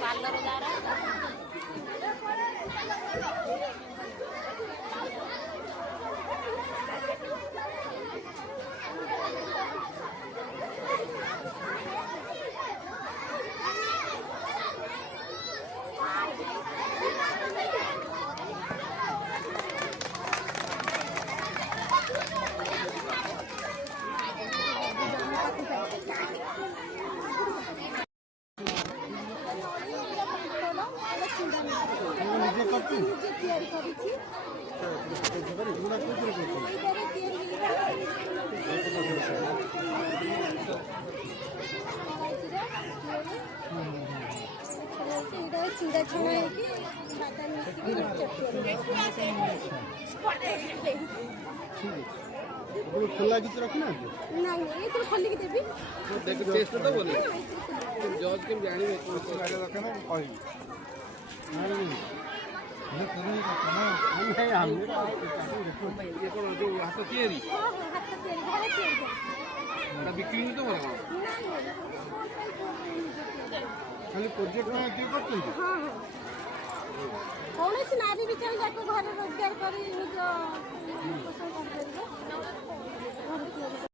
पार्लर जा रहा है। चूड़ा छड़ा है कि खुला किसी रखना नहीं ये तो खोल के देबी देख टेस्ट तो बोले जज के जानी में कुछ गाड़ी रखना कहि नहीं ये करूँ ना नहीं हम ये कौन जो हाथ तैयारी हां हाथ तैयारी घरे तैयारी ना बिक्री तो हो खाली प्रोजेक्ट में क्यों करते हैं हां हां कौन से नारी बिचारी जाके घर रोजगार करी निज पसंद कर